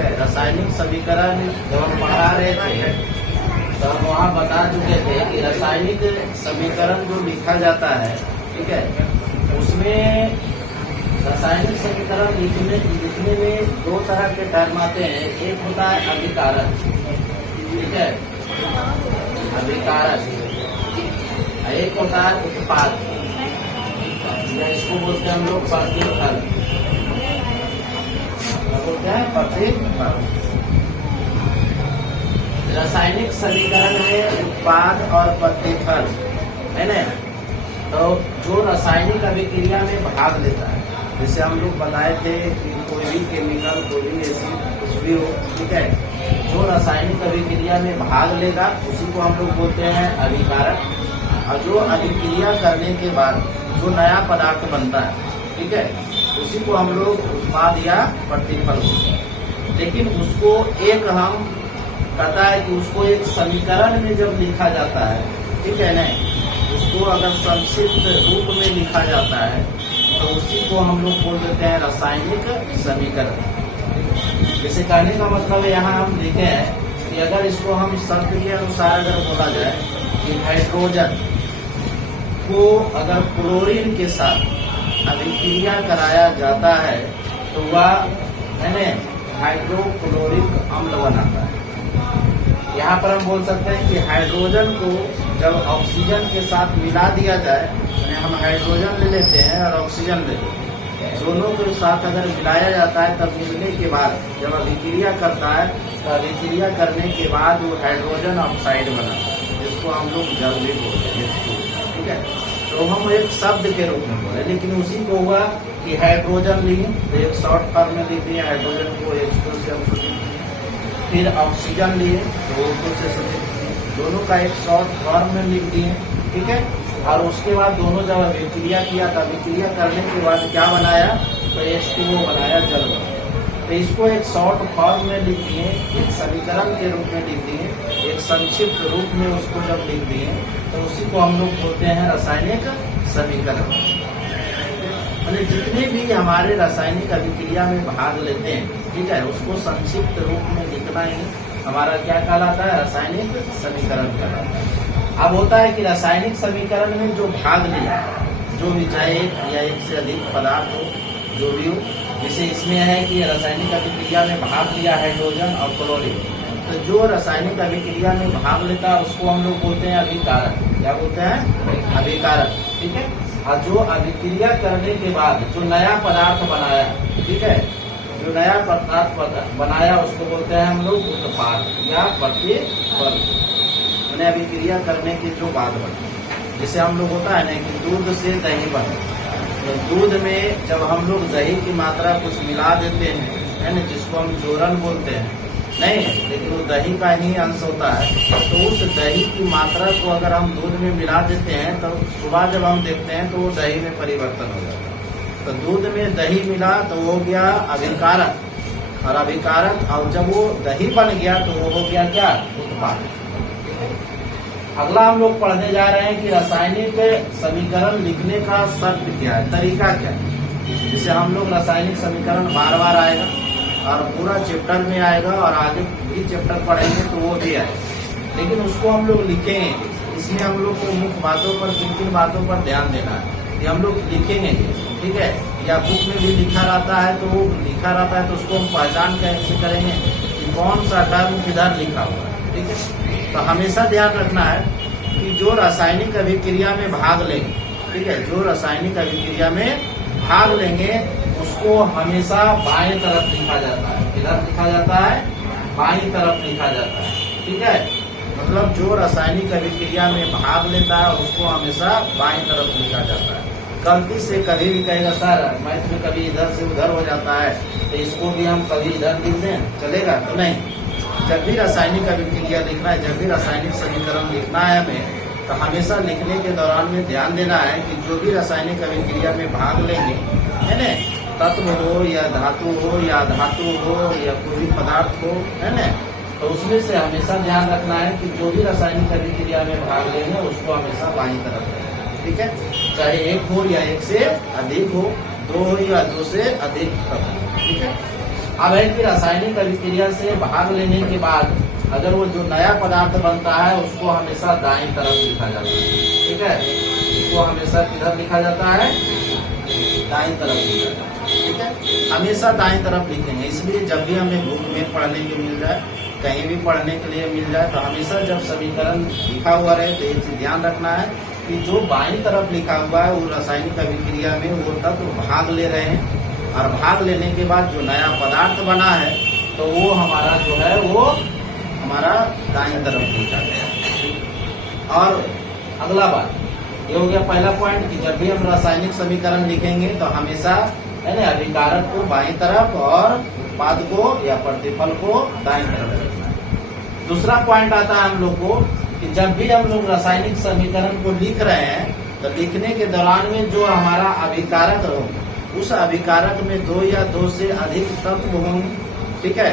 है। रासायनिक समीकरण जब हम पढ़ा रहे थे तो हम वहाँ बता चुके थे कि रासायनिक समीकरण जो लिखा जाता है, ठीक है, उसमें रासायनिक समीकरण लिखने में दो तरह के टर्म आते हैं। एक होता है अभिकारक, ठीक है, अभिकारक, एक होता है उत्पाद, इसको बोलते हैं हम लोग प्रतिफल, बोलते हैं प्रतिफल। रासायनिक समीकरण में उत्पाद और प्रतिफल है ना। तो जो रासायनिक अभिक्रिया में भाग लेता है, जैसे हम लोग बताए थे कि कोई भी केमिकल, कोई भी एसिड, कुछ भी हो, ठीक है, जो रासायनिक अभिक्रिया में भाग लेगा उसी को हम लोग बोलते हैं अभिकारक। और जो अभिक्रिया करने के बाद जो नया पदार्थ बनता है, ठीक है, उसी को हम लोग उत्पाद या प्रतिफल बोलते हैं। लेकिन उसको एक हम कहता है कि उसको एक समीकरण में जब लिखा जाता है, ठीक है ना, उसको अगर संक्षिप्त रूप में लिखा जाता है तो उसी को हम लोग बोल देते हैं रासायनिक समीकरण। जैसे कहने का मतलब यहाँ हम लिखे हैं कि अगर इसको हम शब्द के अनुसार अगर बोला जाए कि हाइड्रोजन को अगर क्लोरीन के साथ अभिक्रिया कराया जाता है तो वह हाइड्रोक्लोरिक अम्ल बनाता है। यहाँ पर हम बोल सकते हैं कि हाइड्रोजन को जब ऑक्सीजन के साथ मिला दिया जाए, हम हाइड्रोजन ले लेते हैं और ऑक्सीजन ले लेते हैं, दोनों के साथ अगर मिलाया जाता है तब मिलने के बाद जब अभिक्रिया करता है तो अभिक्रिया करने के बाद वो हाइड्रोजन ऑक्साइड बनाता है, जिसको हम लोग जल भी बोलते हैं, ठीक है। तो हम एक शब्द के रूप में बोले, लेकिन उसी को हुआ कि हाइड्रोजन लिए तो एक शॉर्ट फॉर्म में लिख दिए हाइड्रोजन को, H2 से हम सूचित किए, फिर ऑक्सीजन लिए तो O2 से सूचित किए, दोनों का एक शॉर्ट फॉर्म में लिख दिए, ठीक है। और उसके बाद दोनों जब अभिक्रिया किया तो अभिक्रिया करने के बाद क्या बनाया, तो H2O बनाया, जल बनाया। तो इसको एक शॉर्ट फॉर्म में लिख दिए, एक समीकरण के रूप में लिख दिए, एक संक्षिप्त रूप में उसको जब लिख दिए तो उसी को हम लोग बोलते हैं रासायनिक समीकरण। मतलब जितने भी हमारे रासायनिक अभिक्रिया में भाग लेते हैं, ठीक है, उसको संक्षिप्त रूप में लिखना ही हमारा क्या कहलाता है, रासायनिक समीकरण कहलाता है। अब होता है कि रासायनिक समीकरण में जो भाग लिया, जो भी चाहे एक या एक से अधिक पदार्थ हो, जो भी हो, जैसे इसमें है कि रासायनिक अभिक्रिया में भाग लिया हाइड्रोजन और क्लोरीन, तो जो रासायनिक अभिक्रिया में भाग लेता है उसको हम लोग बोलते हैं अभिकारक। क्या बोलते हैं, अभिकारक, ठीक है। और जो अभिक्रिया करने के बाद जो नया पदार्थ बनाया, ठीक है, जो नया पदार्थ बनाया उसको बोलते हैं हम लोग उत्पाद या प्रतिफल। मैंने अभिक्रिया करने की जो बात बनी, जैसे हम लोग होता है ना कि दूध से दही बने, तो दूध में जब हम लोग दही की मात्रा कुछ मिला देते हैं, है ना, जिसको हम जोरन बोलते हैं, नहीं, लेकिन वो दही का ही अंश होता है, तो उस दही की मात्रा को अगर हम दूध में मिला देते हैं तो सुबह जब हम देखते हैं तो वो दही में परिवर्तन हो जाता है। तो दूध में दही मिला तो वो हो गया अभिकारक, और अभिकारक, और जब वो दही बन गया तो वो हो गया क्या, उत्पाद। अगला हम लोग पढ़ने जा रहे हैं कि रासायनिक समीकरण लिखने का शर्त क्या है, तरीका क्या है। जैसे हम लोग रासायनिक समीकरण बार बार आएगा और पूरा चैप्टर में आएगा और आगे भी चैप्टर पढ़ेंगे तो वो भी आएगा, लेकिन उसको हम लोग लिखेंगे। इसमें हम लोग को मुख्य बातों पर, किन बातों पर ध्यान देना है कि हम लोग लिखेंगे, ठीक है, या बुक में भी लिखा रहता है तो वो लिखा रहता है तो उसको हम पहचान कैसे करेंगे कि कौन सा टर्म किधर लिखा हुआ है, ठीक है। तो हमेशा ध्यान रखना है कि जो रासायनिक अभिक्रिया में भाग लेंगे, ठीक है, जो रासायनिक अभिक्रिया में भाग लेंगे उसको हमेशा बाएं तरफ लिखा जाता है। किधर लिखा जाता है, बाएं तरफ लिखा जाता है, ठीक है। मतलब जो रासायनिक अभिक्रिया में भाग लेता है उसको हमेशा बाएं तरफ लिखा जाता है। गलती से कभी भी कहेगा सर मैथ में कभी इधर से उधर हो जाता है तो इसको भी हम कभी इधर लिख दें, चलेगा? तो नहीं, जब भी रासायनिक अभिक्रिया लिखना है, जब भी रासायनिक समीकरण लिखना है हमें, तो हमेशा लिखने के दौरान में ध्यान देना है कि जो भी रासायनिक अभिक्रिया में भाग लेंगे, है ना, तत्व हो या धातु हो या धातु हो या कोई भी पदार्थ हो, है ना, तो उसमें से हमेशा ध्यान रखना है कि जो भी रासायनिक अभिक्रिया में भाग लेंगे उसको हमेशा बाईं तरफ रखें, ठीक है। चाहे एक हो या एक से अधिक हो, दो हो या दो से अधिक तत्व, ठीक है। अब है कि रासायनिक अभिक्रिया से भाग लेने के बाद अगर वो जो नया पदार्थ बनता है उसको हमेशा दाईं तरफ लिखा जाता है। ठीक है, इसको हमेशा किधर लिखा जाता है? दाईं तरफ लिखा जाता है। ठीक है, हमेशा दाईं तरफ लिखेंगे। इसलिए जब भी हमें बुक में पढ़ने को मिल जाए, कहीं भी पढ़ने के लिए मिल जाए, तो हमेशा जब समीकरण लिखा हुआ रहे तो ये चीज ध्यान रखना है कि जो बाईं तरफ लिखा हुआ है वो रासायनिक अभिक्रिया में वो तत्व भाग ले रहे हैं, और भाग लेने के बाद जो नया पदार्थ बना है तो वो हमारा जो है वो हमारा दाईं तरफ लिखा गया। और अगला बात ये हो गया पहला पॉइंट कि जब भी हम रासायनिक समीकरण लिखेंगे तो हमेशा है ना अभिकारक को बाईं तरफ और उत्पाद को या प्रतिफल को दाईं तरफ रखना है। दूसरा पॉइंट आता है हम लोग को कि जब भी हम लोग रासायनिक समीकरण को लिख रहे हैं तो लिखने के दौरान में जो हमारा अभिकारक हो उस अभिकारक में 2 या 2 से अधिक तत्व होंगे। ठीक है,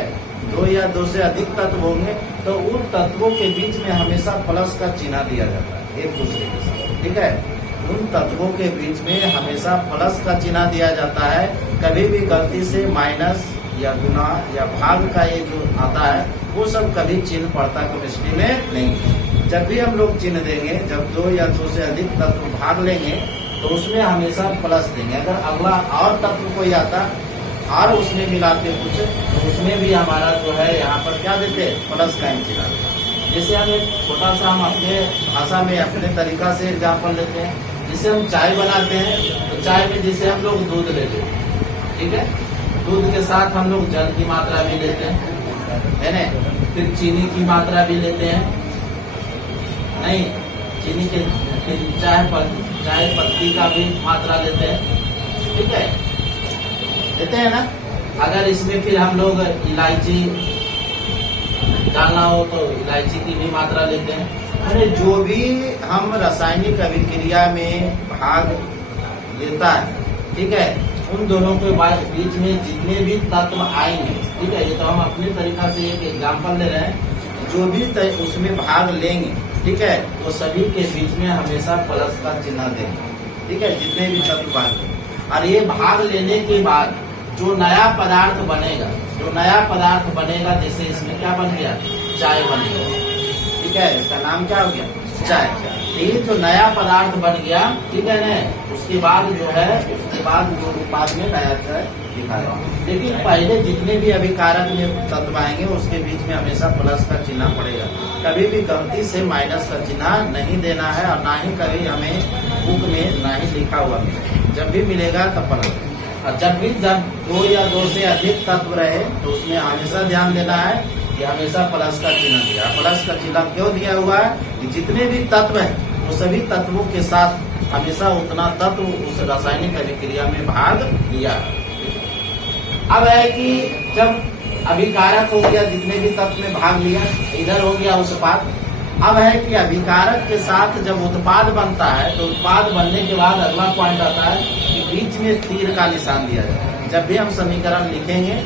2 या 2 से अधिक तत्व होंगे तो उन तत्वों के बीच में हमेशा प्लस का चिन्ह दिया जाता है एक दूसरे के साथ। ठीक है, उन तत्वों के बीच में हमेशा प्लस का चिन्ह दिया जाता है। कभी भी गलती से माइनस या गुना या भाग का ये जो आता है वो सब कभी चिन्ह पड़ता केमिस्ट्री में नहीं। जब भी हम लोग चिन्ह देंगे, जब 2 या 2 से अधिक तत्व भाग लेंगे तो उसमें हमेशा प्लस देंगे। अगर अगला और तत्व कोई आता और उसमें मिला के कुछ तो उसमें भी हमारा जो है यहाँ पर क्या देते हैं? प्लस का चिन्ह। जैसे हम एक छोटा सा हम अपने भाषा में अपने तरीका से एग्जाम्पल लेते हैं। जैसे हम चाय बनाते हैं तो चाय में जैसे हम लोग दूध लेते हैं, ठीक है, दूध के साथ हम लोग जल की मात्रा भी लेते हैं, है ना, फिर चीनी की मात्रा भी लेते हैं, नहीं चीनी के चाय पत्ती का भी मात्रा लेते हैं। ठीक है, लेते हैं ना। अगर इसमें फिर हम लोग इलायची डालना हो तो इलायची की भी मात्रा लेते हैं। अरे जो भी हम रासायनिक अभिक्रिया में भाग लेता है, ठीक है, उन दोनों के बीच में जितने भी तत्व आएंगे, ठीक है, ये तो हम अपने तरीका से एक एग्जाम्पल ले रहे हैं, जो भी उसमें भाग लेंगे, ठीक है, वो सभी के बीच में हमेशा प्लस का चिन्ह देंगे। ठीक है, जितने भी तत्व भाग लेंगे। और ये भाग लेने के बाद जो नया पदार्थ बनेगा, जैसे इसमें क्या बन गया? चाय बन गया। ठीक है, इसका नाम क्या हो गया? चाय। ये जो नया पदार्थ बन गया, ठीक है ना, उसके बाद जो उत्पाद में नया चाय दिखाएगा। लेकिन पहले जितने भी अभिकारक में तत्व आएंगे उसके बीच में हमेशा प्लस का चिन्ह पड़ेगा। कभी भी गलती से माइनस का चिन्ह नहीं देना है, और ना ही कभी हमें बुक में ना ही लिखा हुआ मिलेगा। जब भी मिलेगा तब प्लस। और जब 2 या 2 से अधिक तत्व रहे तो उसमें हमेशा ध्यान देना है कि हमेशा प्लस का चिन्ह दिया। प्लस का चिन्ह क्यों दिया हुआ है? कि जितने भी तत्व हैं वो सभी तत्वों के साथ हमेशा उतना तत्व उस रासायनिक अभिक्रिया में भाग लिया। अब है कि जब अभिकारक हो गया, जितने भी तत्व में भाग लिया, इधर हो गया उत्पाद। अब है कि अभिकारक के साथ जब उत्पाद बनता है तो उत्पाद बनने के बाद अगला पॉइंट आता है कि बीच में तीर का निशान दिया जाता है। जब भी हम समीकरण लिखेंगे,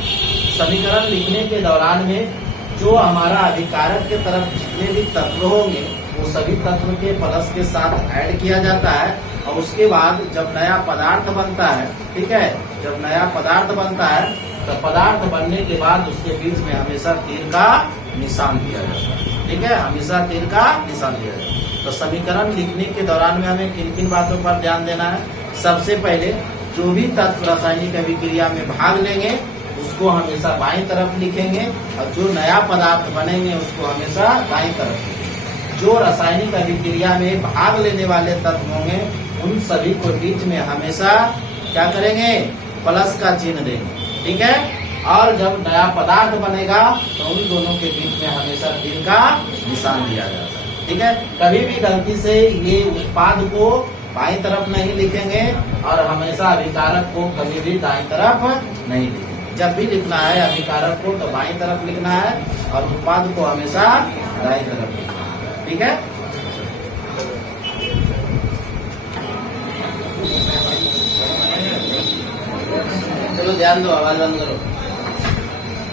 समीकरण लिखने के दौरान में जो हमारा अभिकारक के तरफ जितने भी तत्व होंगे वो सभी तत्व के प्लस के साथ ऐड किया जाता है। और उसके बाद जब नया पदार्थ बनता है, ठीक है, जब नया पदार्थ बनता है तो पदार्थ बनने के बाद उसके बीच में हमेशा तीर का निशान दिया जाता है। ठीक है, हमेशा तीर का निशान दिया जाता है। तो समीकरण लिखने के दौरान में हमें किन किन बातों पर ध्यान देना है? सबसे पहले जो भी तत्व रासायनिक अभिक्रिया में भाग लेंगे उसको हमेशा बाईं तरफ लिखेंगे, और जो नया पदार्थ बनेंगे उसको हमेशा दाईं तरफ लिखेंगे। जो रासायनिक अभिक्रिया में भाग लेने वाले तत्व होंगे उन सभी को बीच में हमेशा क्या करेंगे? प्लस का चिन्ह देंगे। ठीक है, और जब नया पदार्थ बनेगा तो उन दोनों के बीच में हमेशा तीर का निशान दिया जाता है। ठीक है, कभी भी गलती से ये उत्पाद को बाईं तरफ नहीं लिखेंगे और हमेशा अभिकारक को कभी भी दाईं तरफ नहीं लिखेंगे। जब भी लिखना है अभिकारक को तो बाईं तरफ लिखना है और उत्पाद को हमेशा दाईं तरफ लिखना है। ठीक है, चलो ध्यान दो, आवाज बंद करो।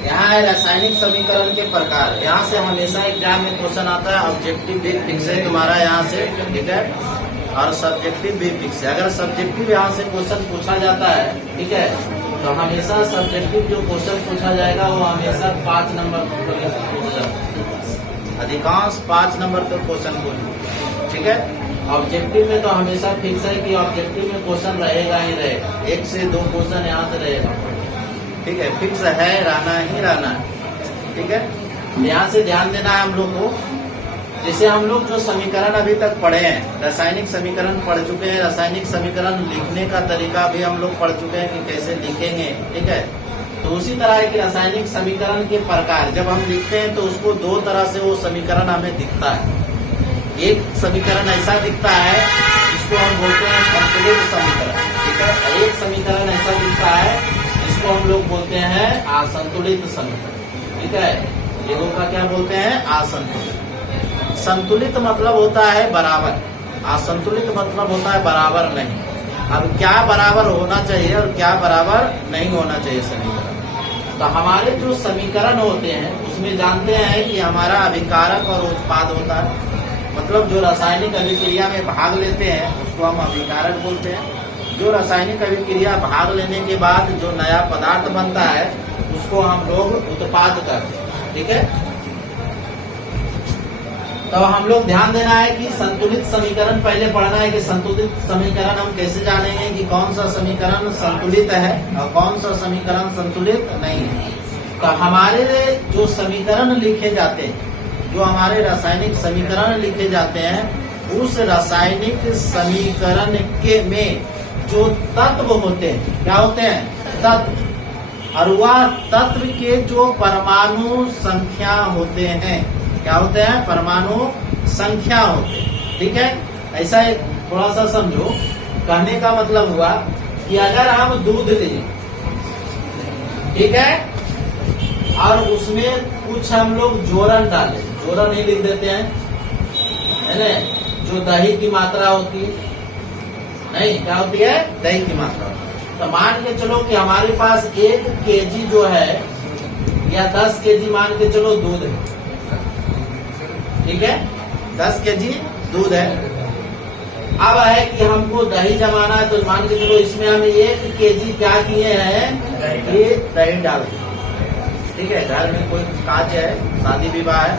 यहाँ है रासायनिक समीकरण के प्रकार। यहाँ से हमेशा एग्जाम में क्वेश्चन आता है। ऑब्जेक्टिव भी फिक्स है तुम्हारा यहाँ से, ठीक है, और सब्जेक्टिव भी फिक्स है। अगर सब्जेक्टिव यहाँ से क्वेश्चन पूछा जाता है, ठीक है, तो हमेशा सब्जेक्टिव जो क्वेश्चन पूछा जाएगा वो हमेशा 5 नंबर पर पूछा जाता है, अधिकांश 5 नंबर पर क्वेश्चन पूछे। ठीक है, ऑब्जेक्टिव में तो हमेशा फिक्स है कि ऑब्जेक्टिव में क्वेश्चन रहेगा ही रहेगा, 1 से 2 क्वेश्चन यहाँ से रहेगा। ठीक है, फिक्स है, रहना ही रहना है। ठीक है, यहाँ से ध्यान देना है हम लोग को। जैसे हम लोग जो समीकरण अभी तक पढ़े हैं, रासायनिक समीकरण पढ़ चुके हैं, रासायनिक समीकरण लिखने का तरीका भी हम लोग पढ़ चुके हैं कि कैसे लिखेंगे। ठीक है, तो उसी तरह की रासायनिक समीकरण के प्रकार जब हम लिखते हैं तो उसको 2 तरह से वो समीकरण हमें दिखता है। एक समीकरण ऐसा दिखता है जिसको हम बोलते हैं संतुलित समीकरण। ठीक है, एक समीकरण ऐसा दिखता है जिसको हम लोग बोलते हैं असंतुलित समीकरण। ठीक है, एगो का क्या बोलते हैं, असंतुलित। संतुलित मतलब होता है बराबर, असंतुलित मतलब होता है बराबर नहीं। अब क्या बराबर होना चाहिए और क्या बराबर नहीं होना चाहिए समीकरण। तो हमारे जो समीकरण होते हैं उसमें जानते हैं कि हमारा अभिकारक और उत्पाद होता है, मतलब जो रासायनिक अभिक्रिया में भाग लेते हैं उसको हम अभिकारक बोलते हैं। जो रासायनिक अभिक्रिया भाग लेने के बाद जो नया पदार्थ बनता है उसको हम लोग उत्पाद करते हैं। ठीक है, तो हम लोग ध्यान देना है कि संतुलित समीकरण पहले पढ़ना है कि संतुलित समीकरण हम कैसे जानेंगे कि कौन सा समीकरण संतुलित है और कौन सा समीकरण संतुलित नहीं है। तो हमारे जो समीकरण लिखे जाते हैं, जो हमारे रासायनिक समीकरण लिखे जाते हैं, उस रासायनिक समीकरण के में जो तत्व होते हैं, क्या होते हैं, तत्व, और वह तत्व के जो परमाणु संख्या होते हैं, क्या होते हैं, परमाणु संख्या होते हैं। ठीक है, ऐसा एक थोड़ा सा समझो। कहने का मतलब हुआ कि अगर हम दूध लें, ठीक है, और उसमें कुछ हम लोग जोरन डालें, जोरन ही लिख देते हैं, है ना, जो दही की मात्रा होती है, नहीं क्या होती है, दही की मात्रा। तो मान के चलो कि हमारे पास 1 केजी जो है या 10 केजी मान के चलो दूध है। ठीक है, 10 केजी दूध है। अब है कि हमको दही जमाना है, तो मान के चलो इसमें हम 1 केजी क्या किए हैं, ये दही डाल दिए। ठीक है, घर में कोई काज है, शादी विवाह है,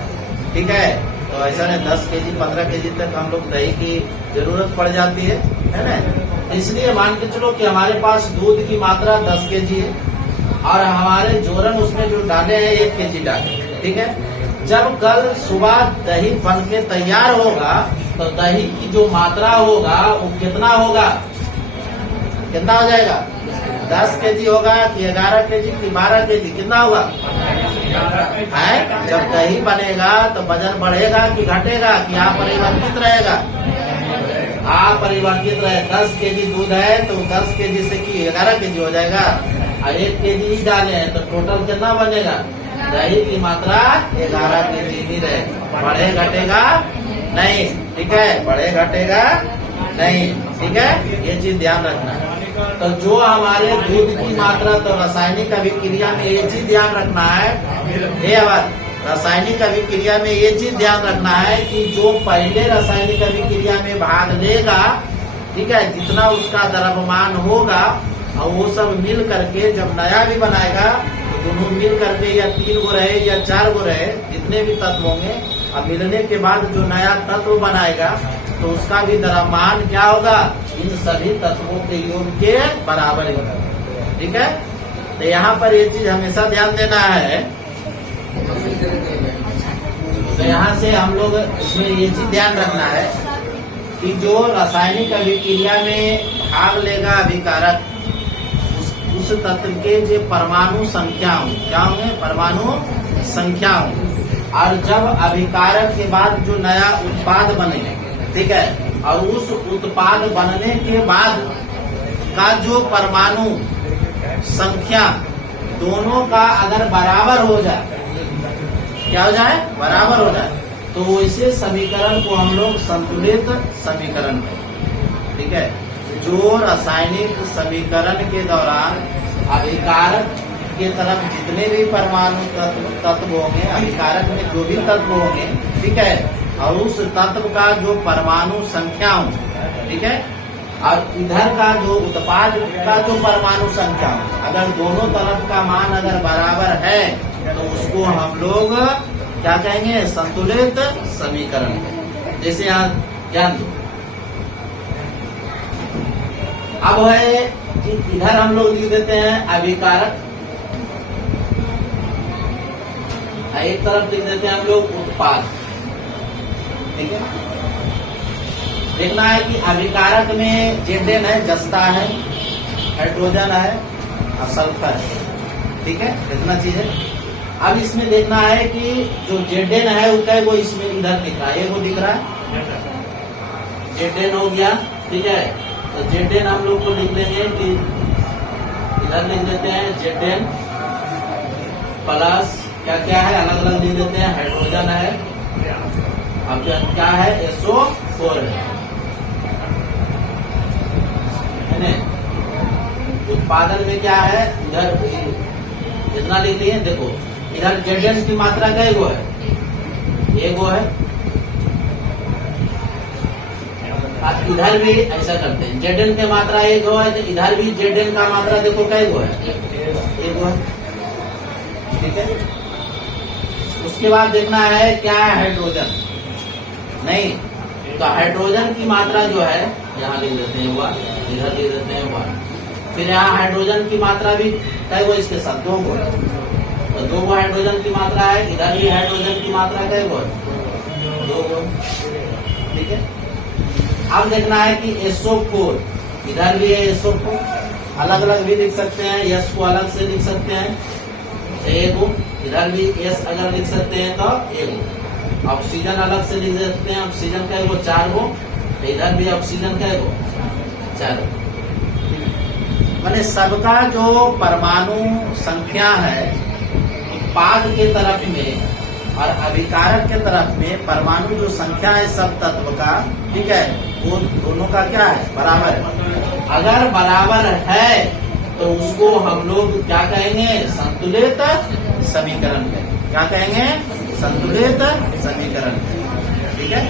ठीक है, तो ऐसा नहीं 10 केजी 15 केजी तक हम लोग दही की जरूरत पड़ जाती है ना। इसलिए मान के चलो कि हमारे पास दूध की मात्रा 10 केजी है और हमारे जोरन उसमें जो डाले हैं 1 केजी डाले। ठीक है, जब कल सुबह दही बन के तैयार होगा तो दही की जो मात्रा होगा वो कितना होगा, कितना हो जाएगा, 10 केजी होगा कि 11 केजी कि 12 केजी, कितना होगा है। जब दही बनेगा तो वजन बढ़ेगा कि घटेगा कि अपरिवर्तित रहेगा, अपरिवर्तित रहे। 10 केजी दूध है तो 10 केजी से कि 11 केजी हो जाएगा और 1 केजी ही डाले हैं तो टोटल कितना बनेगा, दही की मात्रा 11 केजी ही रहेगा, बढ़े घटेगा नहीं। ठीक है, बढ़े घटेगा नहीं। ठीक है, ये चीज ध्यान रखना है। तो जो हमारे दूध की मात्रा, तो रासायनिक अभिक्रिया में ये चीज ध्यान रखना है, ये बात रासायनिक अभिक्रिया में ये चीज ध्यान रखना है कि जो पहले रासायनिक अभिक्रिया में भाग लेगा, ठीक है, जितना उसका द्रव्यमान होगा और वो सब मिल करके जब नया भी बनाएगा तो दोनों मिल करके या 3 गो रहे या 4 गो रहे, जितने भी तत्व होंगे, अब मिलने के बाद जो नया तत्व बनाएगा तो उसका भी द्रव्यमान क्या होगा, इन सभी तत्वों के योग के बराबर ही होगा। ठीक है, तो यहाँ पर ये चीज हमेशा ध्यान देना है। तो यहाँ से हम लोग इसमें ये चीज ध्यान रखना है कि जो रासायनिक अभिक्रिया में भाग लेगा अभिकारक, उस तत्व के जो परमाणु संख्या हो, क्या होंगे, परमाणु संख्या हो। और जब अभिकारक के बाद जो नया उत्पाद बने, ठीक है, और उस उत्पाद बनने के बाद का जो परमाणु संख्या दोनों का अगर बराबर हो जाए, क्या हो जाए, बराबर हो जाए, तो वैसे समीकरण को हम लोग संतुलित समीकरण कहते। ठीक है, जो रासायनिक समीकरण के दौरान अभिकारक के तरफ जितने भी परमाणु तत्व होंगे, अभिकारक में जो भी तत्व होंगे, ठीक है, और उस तत्व का जो परमाणु संख्या हो, ठीक है, और इधर का जो उत्पाद का जो परमाणु संख्या, अगर दोनों तरफ का मान अगर बराबर है तो उसको हम लोग क्या कहेंगे, संतुलित समीकरण कहेंगे। जैसे यहाँ ध्यान दो, अब है कि इधर हम लोग लिख देते हैं अभिकारक, एक तरफ लिख देते हैं हम लोग उत्पाद। ठीक है, देखना है कि अभिकारक में जेडेन है, जस्ता है, हाइड्रोजन है और सल्फर है। ठीक है, इतना चीज है। अब इसमें देखना है कि जो जेडेन है वो क्या, वो इसमें इधर दिख रहा है, ये वो दिख रहा है, जेडेन हो गया। ठीक है, तो जेडेन हम लोग को लिख देंगे कि इधर लिख देते हैं जेडेन प्लस क्या क्या है, अलग अलग लिख देते हैं, हाइड्रोजन है, अब क्या है, SO4 है। उत्पादन में क्या है, इधर जितना लिख लिए, देखो इधर जेडेन की मात्रा क्या गो है, एगो है। अब इधर भी ऐसा करते हैं, जेडेन की मात्रा एगो है, तो इधर भी जेडेन का मात्रा देखो क्या गो है, एगो है। ठीक है, उसके बाद देखना है क्या है, हाइड्रोजन नहीं, तो हाइड्रोजन की मात्रा जो है यहाँ लिख देते हैं 1, इधर लिख देते हैं 1। फिर यहाँ हाइड्रोजन की मात्रा भी कई गो इसके साथ 2 गो है, तो 2 गो हाइड्रोजन की मात्रा है, इधर भी हाइड्रोजन की मात्रा कई गो है, 2 गो। ठीक है, अब देखना है कि SO4, इधर भी है SO4, अलग अलग भी लिख सकते हैं, S को अलग से लिख सकते हैं, एगो, इधर भी S अगर लिख सकते हैं तो एगो। ऑक्सीजन अलग से लिख सकते हैं, ऑक्सीजन का एगो 4 गो, इधर भी ऑक्सीजन का एगो 4 गो। मैंने सबका जो परमाणु संख्या है उत्पाद के तरफ में और अभिकारक के तरफ में परमाणु जो संख्या है सब तत्व का, ठीक है, वो दोनों का क्या है, बराबर है। अगर बराबर है तो उसको हम लोग क्या कहेंगे, संतुलित समीकरण कहेंगे। क्या कहेंगे, संतुलित समीकरण। ठीक है,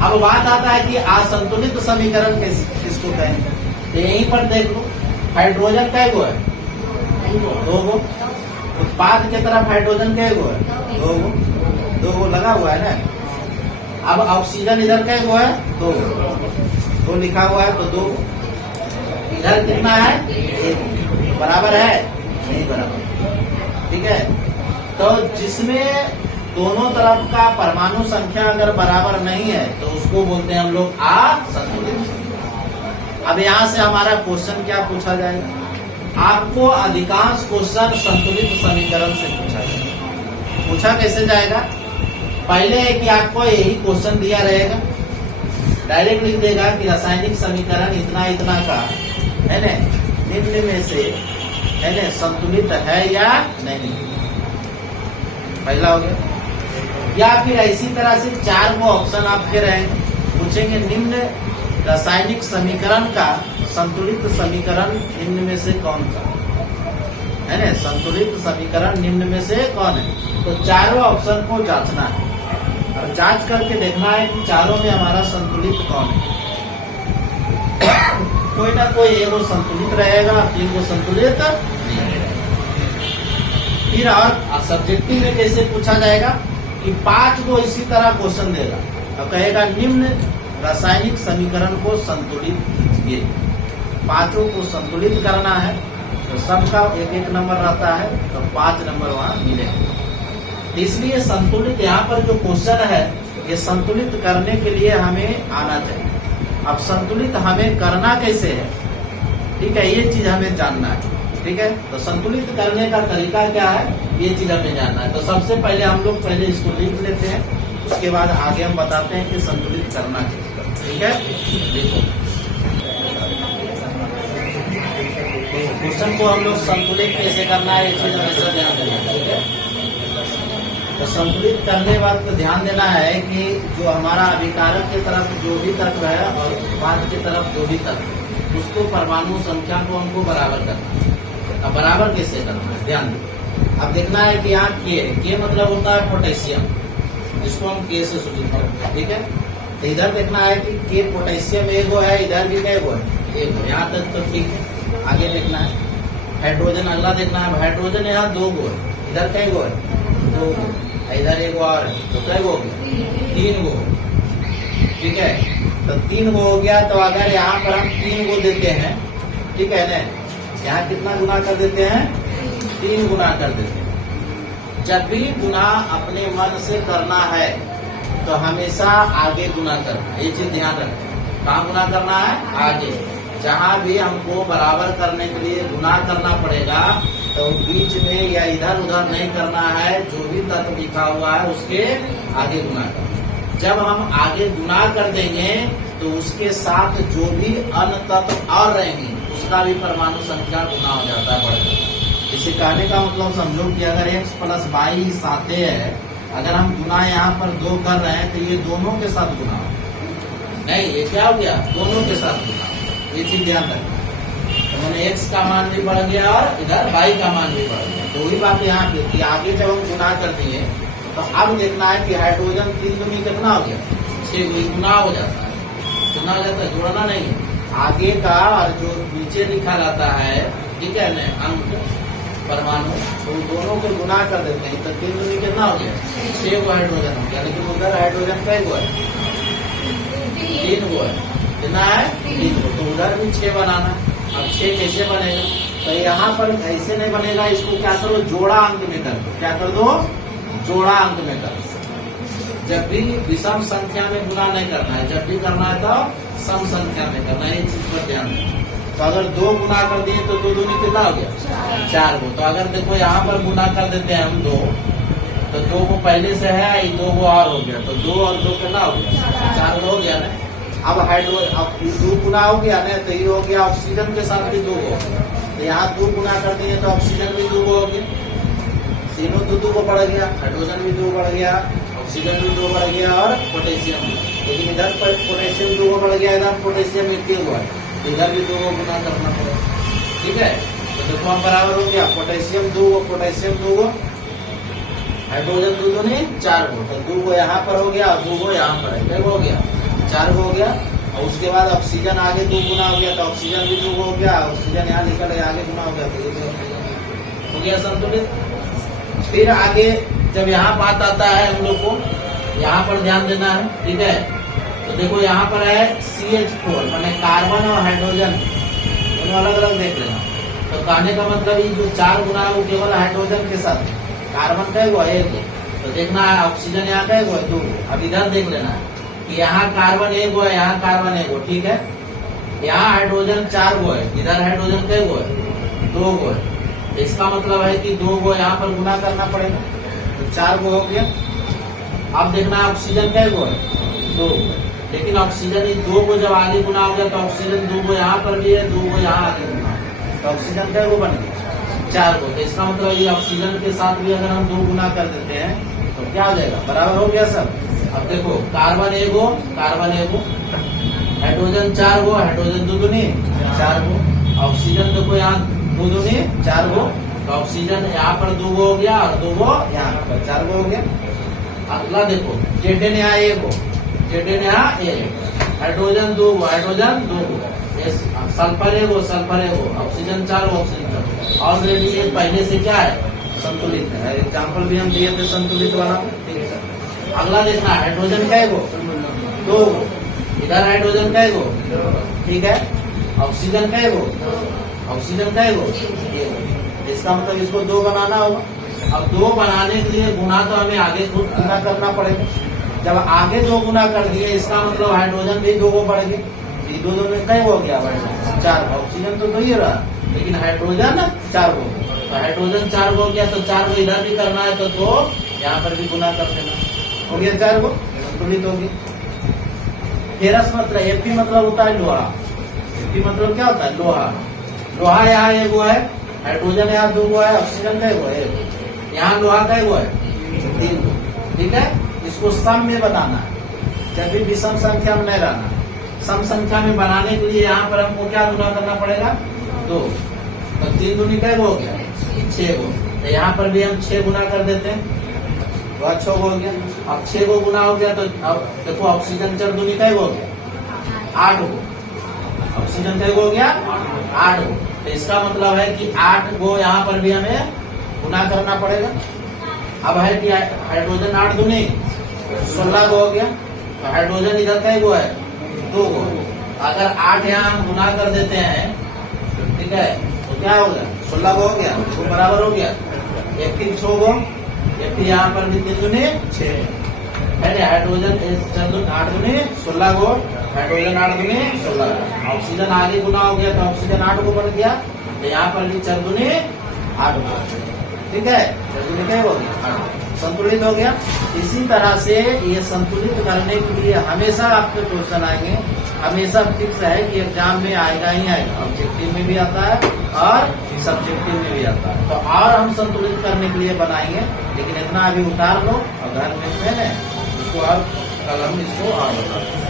अब बात आता है कि असंतुलित समीकरण किसको कहेंगे, तो यहीं पर देख लो, हाइड्रोजन कै गो है, 2 गो। उत्पाद के तरफ हाइड्रोजन कै गो है, 2 गो लगा हुआ है ना। अब ऑक्सीजन इधर कै गो है, 2 गो, 2 लिखा हुआ है तो 2 गो। इधर कितना है, 1, बराबर है, नहीं बराबर। ठीक है, तो जिसमें दोनों तरफ का परमाणु संख्या अगर बराबर नहीं है तो उसको बोलते हैं हम लोग असंतुलित। अब यहाँ से हमारा क्वेश्चन क्या पूछा जाएगा, आपको अधिकांश क्वेश्चन संतुलित समीकरण से पूछा जाएगा। पूछा कैसे जाएगा, पहले है कि आपको यही क्वेश्चन दिया रहेगा, डायरेक्ट लिख देगा कि रासायनिक समीकरण इतना इतना का है ना, निम्न में से है ना संतुलित है या नहीं, पहला हो गया। या फिर इसी तरह से 4 गो ऑप्शन आपके रहेंगे, पूछेंगे निम्न रासायनिक समीकरण का संतुलित समीकरण निम्न में से कौन सा है ना, संतुलित समीकरण निम्न में से कौन है। तो चारों ऑप्शन को जांचना है और जांच करके देखना है कि चारों में हमारा संतुलित कौन है। कोई ना कोई एक संतुलित रहेगा, 3 को संतुलित नहीं रहेगा। फिर और सब्जेक्टिव में कैसे पूछा जाएगा कि 5 को इसी तरह क्वेश्चन देगा और कहेगा निम्न रासायनिक समीकरण को संतुलित कीजिए। 5 को संतुलित करना है तो सबका 1-1 नंबर रहता है, तो 5 नंबर वहाँ मिलेगा। इसलिए संतुलित यहाँ पर जो क्वेश्चन है ये संतुलित करने के लिए हमें आना चाहिए। अब संतुलित हमें करना कैसे है, ठीक है, ये चीज हमें जानना है। ठीक है, तो संतुलित करने का तरीका क्या है ये चीज हमें जानना है। तो सबसे पहले हम लोग पहले इसको लिख लेते हैं, उसके बाद आगे हम बताते हैं कि संतुलित करना कैसे। ठीक है, देखो क्वेश्चन को हम लोग संतुलित कैसे करना है, एक चीज हमेशा ध्यान देना है। ठीक है, तो संतुलित करने वक्त ध्यान देना है कि जो हमारा अभिकारक की तरफ जो भी तत्व है और उत्पाद की तरफ जो भी तत्व, उसको परमाणु संख्या को हमको बराबर करना है। अब बराबर कैसे करना है ध्यान दो। अब देखना है कि यहाँ के मतलब होता है पोटेशियम, जिसको हम के से सूचित करते हैं। ठीक है, तो इधर देखना है कि के पोटेशियम एगो है, इधर भी कैगो है, एगो। यहाँ तक तो ठीक है। आगे देखना है हाइड्रोजन, अगला देखना है हाइड्रोजन यहाँ 2 गो है, इधर कैगो है 2 गो, इधर एगो और है, तो कैगो हो गया 3 गो। ठीक है, तो 3 गो हो गया। तो अगर यहाँ पर हम 3 गो देते हैं, ठीक है ना, यहाँ कितना गुना कर देते हैं 3 गुना कर देते हैं। जब भी गुना अपने मन से करना है तो हमेशा आगे गुना करना, ये चीज ध्यान रखें। कहाँ गुना करना है? आगे। जहाँ भी हमको बराबर करने के लिए गुना करना पड़ेगा तो बीच में या इधर उधर नहीं करना है। जो भी तत्व लिखा हुआ है उसके आगे गुना करना। जब हम आगे गुना कर देंगे तो उसके साथ जो भी अन्य तत्व और रहेंगे उसका भी परमाणु संख्या गुना हो जाता है, बढ़ता है। इसे कहने का मतलब समझो कि अगर x + 22 आते हैं, अगर हम गुना यहाँ पर 2 कर रहे हैं तो ये दोनों के साथ गुना हो, नहीं ये क्या हो गया दोनों के साथ गुना। ये चीज ध्यान रखना। तो मैंने x का मान भी बढ़ गया और इधर y का मान भी बढ़ गया। तो वही बात यहाँ पे कि आगे जब हम गुना कर दिए तो अब देखना है कि हाइड्रोजन 3 दूनी कितना हो गया 6 गुना हो जाता है, कितना हो जाता है, जोड़ना नहीं है आगे का और जो नीचे लिखा रहता है, ठीक है ना, अंक परमाणु, तो दोनों को गुना कर देते हैं तो 3 दूनी कितना हो गया 6 गो हाइड्रोजन हो गया। लेकिन उधर हाइड्रोजन कई गो है 3 गो है, कितना है 3 गो। तो उधर भी 6 बनाना। अब 6 कैसे बनेगा? तो यहाँ पर ऐसे नहीं बनेगा, इसको क्या करो जोड़ा अंक में कर दो। क्या कर दो? जोड़ा अंक में कर दो। जब भी विषम संख्या में गुना नहीं करना है, जब भी करना है तो सम संख्या में करना है। ये चीज पर ध्यान दें। तो अगर 2 गुना कर दिए तो 2 दूनी कितना हो गया 4 गो। तो अगर देखो यहाँ पर गुना कर देते हैं हम 2, तो 2 को पहले से है, 2 गो और हो गया, तो 2 और 2 कितना हो गया 4 गो हो गया ना। अब हाइड्रोजन अब 2 गुना हो गया ना, तो ये हो गया ऑक्सीजन के साथ भी 2 गो। तो यहाँ 2 गुना कर दिए तो ऑक्सीजन भी 2 गो हो गया, तीनों 2 गो बढ़ गया, हाइड्रोजन भी 2 बढ़ गया, ऑक्सीजन भी 2 बढ़ गया और पोटेशियम भी। लेकिन इधर पर पोटेशियम 2 गो बढ़ गया, इधर पोटेशियम 1 गो है, इधर भी 2 गो गुना करना पड़ेगा। ठीक है, तो देखो हम बराबर हो गया पोटेशियम 2 गो, पोटेशियम 2 गो, हाइड्रोजन 2 दूनी 4 गो। तो 2 गो यहाँ पर हो गया और 2 गो यहाँ पर है, क्या हो गया 4 गो हो गया। और उसके बाद ऑक्सीजन आगे 2 गुना हो गया, तो ऑक्सीजन भी 2 गो हो गया, ऑक्सीजन यहाँ निकल आगे गुना हो गया, तो ये हो गया संतुलित। फिर आगे जब यहाँ बात आता है हम लोग को यहाँ पर ध्यान देना है, ठीक है। तो देखो यहाँ पर है CH4 माने कार्बन और हाइड्रोजन दोनों अलग अलग देख लेना। तो कहने का मतलब ये जो 4 गुना है वो केवल हाइड्रोजन के साथ, कार्बन का है 1 गो। तो देखना है ऑक्सीजन यहाँ का 1 गो है 2 गो। अब इधर देख लेना है कि यहाँ कार्बन 1 गो है, यहाँ कार्बन 1 गो, ठीक है। यहाँ हाइड्रोजन 4 गो है, इधर हाइड्रोजन का 1 गो है 2 गो है। इसका मतलब है कि 2 गो यहाँ पर गुना करना पड़ेगा, तो 4 गो हो गया। अब देखना है ऑक्सीजन का 1 गो है 2 गो, लेकिन ऑक्सीजन 2 गो जब आगे गुना हो गया तो ऑक्सीजन 2 गो यहाँ पर भी है, 2 गो यहाँ आगे गुना, तो ऑक्सीजन का 1 गो बन गया 4 गो। तो इसका मतलब ये ऑक्सीजन के साथ भी अगर हम 2 गुना कर देते हैं तो क्या हो जाएगा, बराबर हो गया सब। अब देखो कार्बन 1 गो, कार्बन 1 गो, हाइड्रोजन 4 गो, हाइड्रोजन 2 दूनी 4 गो, ऑक्सीजन देखो यहाँ 2 दूनी 4 गो, तो ऑक्सीजन यहाँ पर 2 गो हो गया और 2 गो यहाँ पर 4 गो हो गया। अगला देखो जेडेन यहाँ 1 गो, जेडेन यहाँ 1, हाइड्रोजन 2 गो, हाइड्रोजन 2 गो, सल्फर 1 गो, सल्फर 1 गो, ऑक्सीजन 4 गो, ऑक्सीजन 4 गो। ऑलरेडी ये पहले से क्या है संतुलित है, एग्जाम्पल भी हम दिए थे संतुलित वाला, ठीक है सर। अगला देखना हाइड्रोजन का 1 गो 2 गो, इधर हाइड्रोजन का 1 गो, ठीक है, ऑक्सीजन का 1 गो, ऑक्सीजन का 1 गो, इसका मतलब इसको 2 बनाना होगा। अब 2 बनाने के लिए गुना तो हमें आगे गुना करना पड़ेगा। जब आगे 2 गुना कर दिए इसका मतलब हाइड्रोजन भी 2 गो बढ़ गए, 2 में कई हो गया 4, ऑक्सीजन तो 2 ही रहा, लेकिन हाइड्रोजन 4 गो, तो हाइड्रोजन 4 गो गया, तो 4 गो इधर भी करना है तो 2 यहाँ पर भी गुना कर देना, हो गया 4 गो, संतुलित हो गया। फेरस मतलब Fe मतलब होता है लोहा, Fe मतलब क्या होता है लोहा, लोहा यहाँ 1 गो है, हाइड्रोजन यहाँ 2 गो है, ऑक्सीजन का 1 गो है, यहाँ लोहा का 1 गो है 3 गो, ठीक है। इसको सम में बनाना है, जब भी विषम संख्या में नहीं रहना। सम संख्या में बनाने के लिए यहाँ पर हमको क्या गुना करना पड़ेगा 2, तो 3 दूनी का 1 गो हो गया 6 गो, तो यहाँ पर भी हम 6 गुना कर देते हैं, तो 6 हो गया। अब 6 को गुना हो गया तो अब देखो ऑक्सीजन चर दूनी कई हो गया, 8 हो। ऑक्सीजन कई हो गया, 8 हो। तो इसका मतलब है कि 8 को यहाँ पर भी हमें गुना करना पड़ेगा। अब है कि हाइड्रोजन 8 दूनी 16 को हो गया, तो हाइड्रोजन इधर कई को है, 2 को। अगर 8 यहाँ हम गुना कर देते हैं, ठीक है, तो क्या हो गया, 16 को हो गया, तो बराबर हो गया 1 3 6 को। एक यहाँ पर भी 3 दूनी 6 है ना। हाइड्रोजन 8 दूनी 16 को, हाइड्रोजन 8 दूनी 16 को। ऑक्सीजन आगे गुना हो गया तो ऑक्सीजन 8 को बढ़ गया, तो यहाँ पर भी 4 दूनी 8 को, ठीक है, 4 दूनी क्या हो गया 8, संतुलित हो गया। इसी तरह से ये संतुलित करने के लिए हमेशा आपके क्वेश्चन आएंगे, हमेशा फिक्स है कि एग्जाम में आएगा ही आएगा, ऑब्जेक्टिव में भी आता है और सब्जेक्टिव में भी आता है। तो और हम संतुलित करने के लिए बनाएंगे, लेकिन इतना अभी उतार लो और घर में पेन है इसको, और कल हम इसको और बता देंगे।